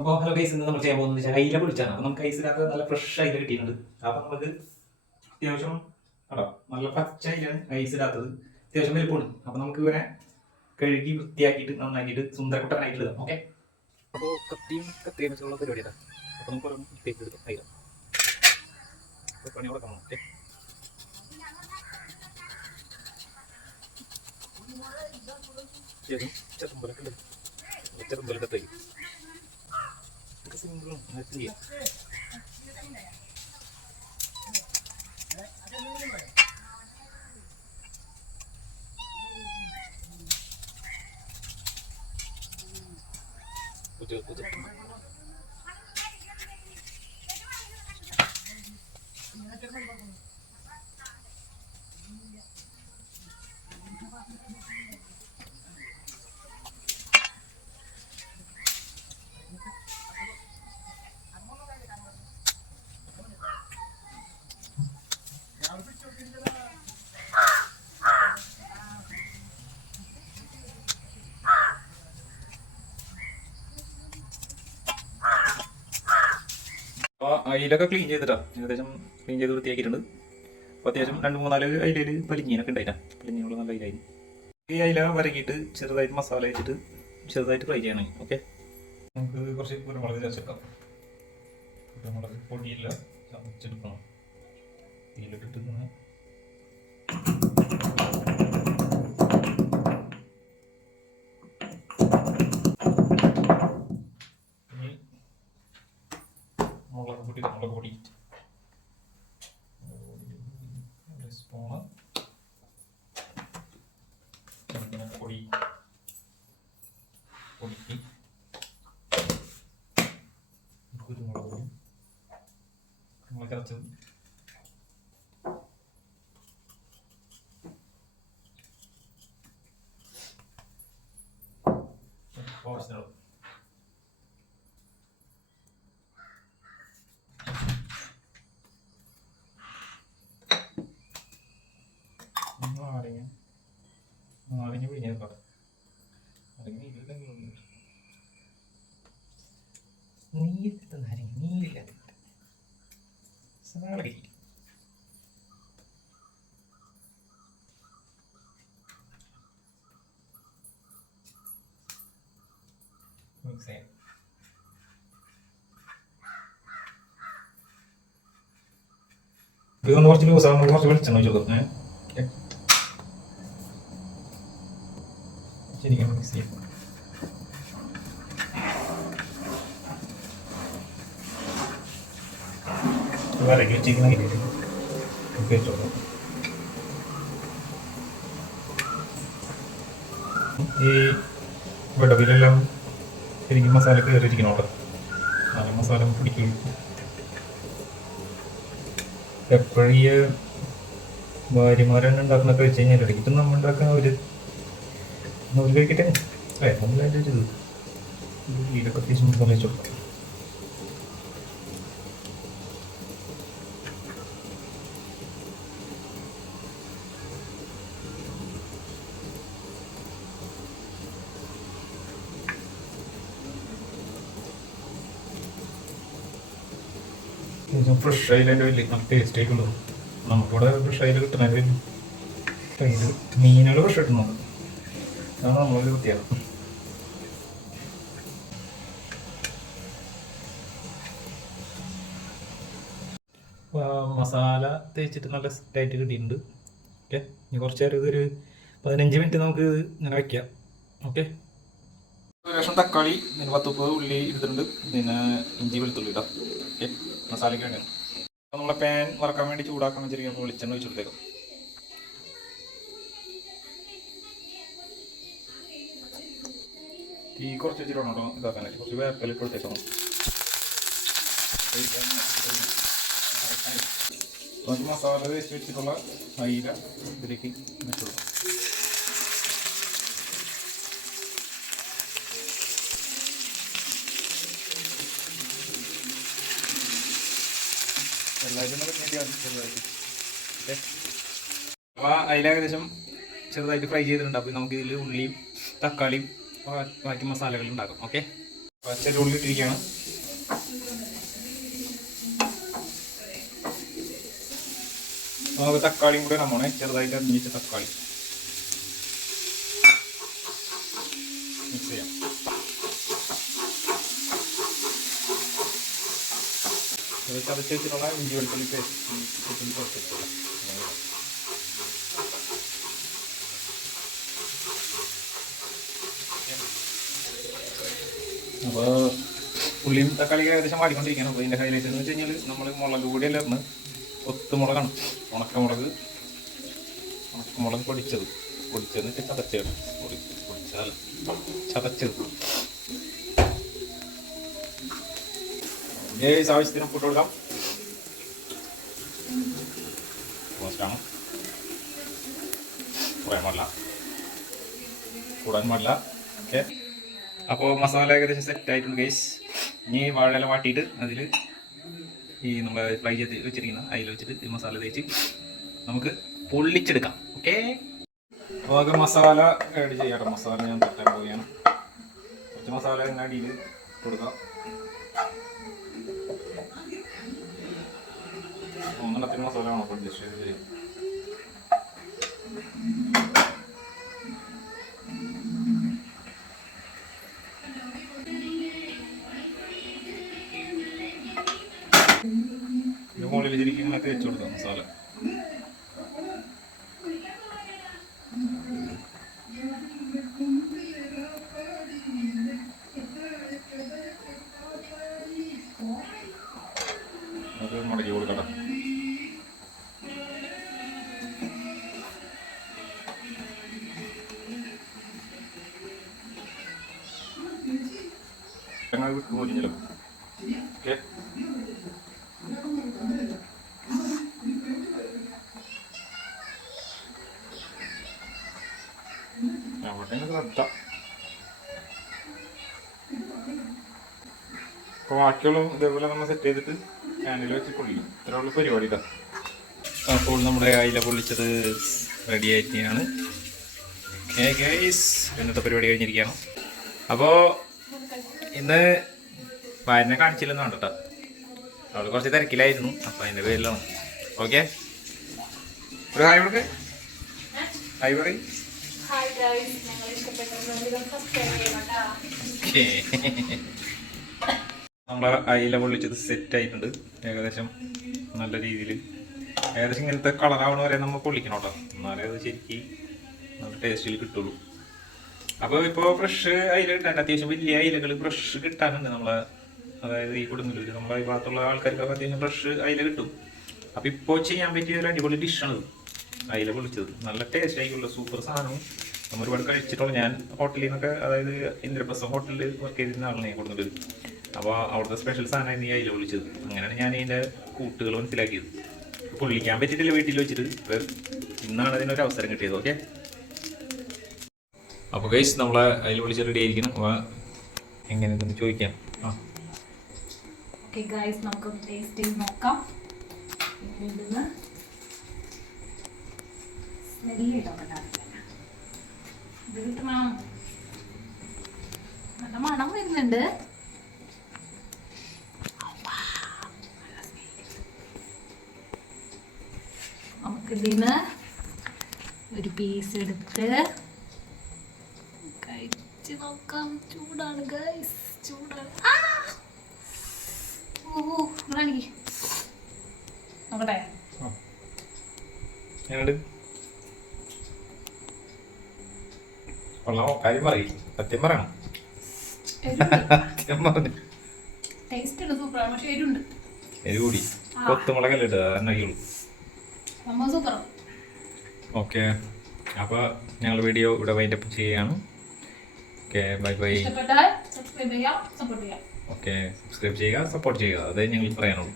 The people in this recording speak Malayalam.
അപ്പോൾ ഹലോ ഗൈസ്, ഇന്ന് നമ്മൾ ചെയ്യാൻ പോകുന്നത് അയില പൊളിച്ചാണ്. അപ്പോൾ നമുക്ക് ഐസിനകത്ത് നല്ല ഫ്രഷ് അയില കിട്ടിയിട്ടുണ്ട്. അപ്പോൾ നമുക്ക് അത്യാവശ്യം കേട്ടോ നല്ല പച്ച അയിലാണ് ഐസിനകത്തത്. അത്യാവശ്യം വലുപ്പമാണ്. അപ്പോൾ നമുക്ക് ഇവരെ കഴുകി വൃത്തിയാക്കിയിട്ട് നന്നാക്കിയിട്ട് സുന്ദരക്കുട്ടനായിട്ട് ഇടാം. ഓക്കെ, അപ്പോൾ കത്തിയും വെച്ചുള്ള പരിപാടിയാണ്. അപ്പോൾ നമുക്ക് വൃത്തിയാക്കി എടുക്കാം അയില. അപ്പോൾ പണി കൊടുക്കണം. ഓക്കെ, ചെറുമ്പലൊക്കെ തരും സിംഗിളും ചെയ്യാം. അപ്പോൾ അയിലൊക്കെ ക്ലീൻ ചെയ്തിട്ടാ ഏകദേശം ക്ലീൻ ചെയ്ത് വൃത്തിയാക്കിയിട്ടുണ്ട്. അപ്പോൾ അത്യാവശ്യം 2-3-4 അയിലയിൽ പലിഞ്ഞീനൊക്കെ ഉണ്ടായിട്ടാ. പലിഞ്ഞീനുള്ള നല്ല അയിലായി. ഈ അയില വരക്കിയിട്ട് ചെറുതായിട്ട് മസാല വെച്ചിട്ട് ചെറുതായിട്ട് ഫ്രൈ ചെയ്യണം. ഓക്കെ, നമുക്ക് കുറച്ച് കുരുമുളക് ചേർച്ചെടുക്കാം. കുരുമുളക് പൊടിയില്ല, ചതച്ചെടുക്കണം. തീയിലിട്ടിട്ട് മുളക് പൊടി സ്പൂണ്, പൊടി പൊടിക്ക് കുരുമുളക് പൊടി നമ്മൾ ചതച്ചത്, ആവശ്യത്തിനുള്ള നാരങ്ങ പിഴിഞ്ഞെടുക്കാം. നീരില്ല സവാള മിക്സ് ചെയ്യാം. ഇതൊന്ന് കുറച്ച് ലൂസാകുമ്പോൾ കുറച്ച് വെളിച്ചെണ്ണ ഒഴിച്ചു കൊടുക്കും. ശരിക്കും മിക്സ് ചെയ്യാം. വരക്കി വെച്ചിരിക്കുന്ന വെച്ചു കൊടുക്കും. ഈ വിടവിലെല്ലാം ശരിക്കും മസാല കയറിയിരിക്കണോട്ടോ. നല്ല മസാല പിടിക്കും. എപ്പോഴും ഈ ഭാര്യമാരെന്നെ ഉണ്ടാക്കുന്ന കഴിച്ച് കഴിഞ്ഞാൽ ഇടയ്ക്കിട്ട് നമ്മൾ ഉണ്ടാക്കാൻ ഒരു കഴിക്കട്ടെ അല്ലേ. നമ്മളതിൻ്റെ ഒരു ഇതൊക്കെ അത്യാവശ്യം മസാല വെച്ച് കൊടുക്കാം. ഫ്രഷ് അയിലൻ്റെ വലിയ നല്ല ടേസ്റ്റ് ആയിട്ടുള്ളൂ. നമുക്കിവിടെ ഫ്രഷ് അയില കിട്ടുന്നത് മീനുകൾ ഫ്രഷ് കിട്ടുന്നുണ്ട്. അതാണ് നമ്മളൊരു പ്രത്യേകത. മസാല തേച്ചിട്ട് നല്ല സെറ്റായിട്ട് കിട്ടിയിട്ടുണ്ട്. ഓക്കെ, ഇനി കുറച്ച് നേരം ഇതൊരു 15 മിനിറ്റ് നമുക്ക് ഇങ്ങനെ വയ്ക്കാം. ഓക്കെ, ശേഷം തക്കാളി, പിന്നെ 10 ഉള്ളി എടുത്തിട്ടുണ്ട്, പിന്നെ ഇഞ്ചി വെളുത്തുള്ളി ഇടാം. ഓക്കെ, മസാലയ്ക്ക് വേണ്ടിയാണ്. അപ്പോൾ നമ്മളെ പാൻ വറക്കാൻ വേണ്ടി ചൂടാക്കാൻ വെച്ചിരിക്കുമ്പോൾ വെളിച്ചെണ്ണ ഒഴിച്ചെടുത്തേക്കാം. തീ കുറച്ച് വെച്ചിട്ടാണ് കേട്ടോ ഇതാക്കാനായിട്ട്. കുറച്ച് വേപ്പില ഇപ്പോഴത്തേക്കാണ്. നമുക്ക് മസാല തേച്ച് വെച്ചിട്ടുള്ള അയില ഇതിലേക്ക് വെച്ചു കൊടുക്കാം. എല്ലാവരും ചെറുതായിട്ട് അപ്പോൾ അയില ഏകദേശം ചെറുതായിട്ട് ഫ്രൈ ചെയ്തിട്ടുണ്ട്. അപ്പോൾ നമുക്ക് ഇതിൽ ഉള്ളിയും തക്കാളിയും ബാക്കി മസാലകളും ഉണ്ടാക്കും. ഓക്കെ, ചെറിയ ഉള്ളി ഇട്ടിരിക്കുകയാണ്. നമുക്ക് തക്കാളിയും കൂടെ നമ്മണേ ചെറുതായിട്ട് അരിഞ്ഞിട്ട് തക്കാളി മിക്സ് ചെയ്യാം. ചതച്ച് വെച്ചിട്ടുള്ള ഇഞ്ചി വെളുത്തുള്ളി പേസ്റ്റ് കുറച്ചിട്ടുള്ള അപ്പോൾ ഉള്ളിയും തക്കാളിയൊക്കെ ഏകദേശം വാടിക്കൊണ്ടിരിക്കുകയാണ്. അപ്പോൾ ഇതിൻ്റെ ഹൈലൈറ്റ് എന്ന് വെച്ച് കഴിഞ്ഞാൽ നമ്മൾ മുളക് കൂടിയെല്ലാം ഇടുന്ന ഒത്തുമുളകാണ്. ഉണക്കമുളക് പൊടിച്ചെന്നിട്ട് ചതച്ചത് പൊടിച്ചാൽ ചതച്ചത്. ആവശ്യത്തിന് ഉപ്പിട്ട് കൊടുക്കാം. റോസ്റ്റാണ്, കുറയാൻ പാടില്ല, കൂടാൻ പാടില്ല. ഓക്കെ, അപ്പോൾ മസാല ഏകദേശം സെറ്റ് ആയിട്ടുണ്ട് ഗൈസ്. ഇനി വാഴയില വാട്ടിയിട്ട് അതിൽ ഈ നമ്മൾ ഫ്രൈ ചെയ്ത് വെച്ചിരിക്കുന്ന അതിൽ വെച്ചിട്ട് ഈ മസാല തേച്ച് നമുക്ക് പൊള്ളിച്ചെടുക്കാം. ഓക്കെ, അപ്പോൾ അത് മസാല ആഡ് ചെയ്യാം. മസാല ഞാൻ തെറ്റാൻ പോവുകയാണ്. കുറച്ച് മസാല ഇങ്ങനെ അടിയിൽ കൊടുക്കാം. ഒന്നെണ്ണത്തിന് മസാല വേണം. അപ്പോൾ ജസ്റ്റ് ചെയ്യും. മുകളിൽ ശരിക്കും തേച്ച് കൊടുക്കാം മസാല. അത് മടക്കി കൊടുക്കട്ടെ. വിട്ടു പോലിഞ്ഞല്ലോ. ഓക്കെ, അപ്പോൾ ബാക്കിയുള്ള ഇതേപോലെ നമ്മൾ സെറ്റ് ചെയ്തിട്ട് പാനിൽ വെച്ച് പൊള്ളിക്കും. ഇത്രയുള്ള പരിപാടി ഇതാ. അപ്പോൾ നമ്മുടെ അയില പൊള്ളിച്ചത് റെഡി ആയിട്ടാണ്. ഇന്നത്തെ പരിപാടി കഴിഞ്ഞിരിക്കുകയാണ്. അപ്പോൾ ഇന്ന് ഭാര്യനെ കാണിച്ചില്ലെന്ന് വേണ്ടട്ടോ, അവൾ കുറച്ച് തിരക്കിലായിരുന്നു. അപ്പം അതിൻ്റെ പേരിലാണ്. ഓക്കെ, ഒരു ഹായ് കൊടുക്ക്. ഹായ് പറയും. നമ്മളെ അയില പൊള്ളിച്ചത് സെറ്റ് ആയിട്ടുണ്ട്. ഏകദേശം നല്ല രീതിയിൽ ഏകദേശം ഇങ്ങനത്തെ കളറാവണ വരെ നമ്മൾ പൊള്ളിക്കണം കേട്ടോ. എന്നാലേ അത് ശരിക്കും നല്ല ടേസ്റ്റിൽ കിട്ടുള്ളൂ. അപ്പോൾ ഇപ്പോൾ ഫ്രഷ് അയില കിട്ടാൻ അത്യാവശ്യം വലിയ അയിലകൾ ഫ്രഷ് കിട്ടാനുണ്ട് നമ്മളെ, അതായത് ഈ കൊടുങ്ങല്ലൂർ നമ്മളെ ഈ ഭാഗത്തുള്ള ആൾക്കാർക്കൊക്കെ അത്യാവശ്യം ഫ്രഷ് അയില കിട്ടും. അപ്പോൾ ഇപ്പോൾ ചെയ്യാൻ പറ്റിയ ഒരു അടിപൊളി ഡിഷാണ് അയില പൊള്ളിച്ചത്. നല്ല ടേസ്റ്റ് ആയിട്ടുള്ള സൂപ്പർ സാധനവും നമ്മൾ ഒരുപാട് കഴിച്ചിട്ടുള്ള. ഞാൻ ഹോട്ടലിൽ നിന്നൊക്കെ, അതായത് ഇന്ദ്രപ്രസ്ഥം ഹോട്ടലിൽ വർക്ക് ചെയ്തിരുന്ന ആളാണ് ഞാൻ കൊടുങ്ങല്ലൂർ. അപ്പോൾ അവിടുത്തെ സ്പെഷ്യൽ സാധനമായിരുന്നു ഈ അയില പൊള്ളിച്ചത്. അങ്ങനെയാണ് ഞാൻ ഇതിൻ്റെ കൂട്ടുകൾ മനസ്സിലാക്കിയത്. പൊള്ളിക്കാൻ പറ്റിയിട്ടില്ല വീട്ടിൽ വെച്ചിട്ട്, ഇന്നാണ് അതിനൊരു അവസരം കിട്ടിയത്. ഓക്കെ, അപ്പോൾ ഗൈസ് നമ്മളെ അയില പൊള്ളിച്ച് റെഡി ആയിരിക്കണം. അപ്പോൾ എങ്ങനെയുണ്ടെന്ന് ചോദിക്കാം. ഓക്കെ ഗൈസ്, നമുക്ക് ടേസ്റ്റ് ചെയ്ത് നോക്കാം. നല്ല മണം വരുന്നുണ്ട്. നമുക്കിതിന് ഒരു പീസ് എടുത്ത് കഴിച്ച് നോക്കാം. ചൂടാണ് ഗൈസ്, ചൂടാണ്. നോക്കട്ടെ. കാര്യം പറയും, സത്യം പറയണം. ടേസ്റ്റ് ഉണ്ട്, സൂപ്പറാണ്. പക്ഷേ എരിവുണ്ട്. എരികൂടി കൊത്തുമുളകല്ലേ ഇടുള്ളൂ. സൂപ്പർ. ഓക്കെ, അപ്പോൾ ഞങ്ങൾ വീഡിയോ ഇവിടെ വൈൻഡപ്പ് ചെയ്യുകയാണ്. Okay, bye bye. ഇഷ്ടപ്പെട്ടാൽ സബ്സ്ക്രൈബ് ചെയ്യുക, സപ്പോർട്ട് ചെയ്യുക. ഓക്കെ, സബ്സ്ക്രൈബ് ചെയ്യുക, സപ്പോർട്ട് ചെയ്യുക, അതേ ഞങ്ങൾ പറയാനുള്ളൂ.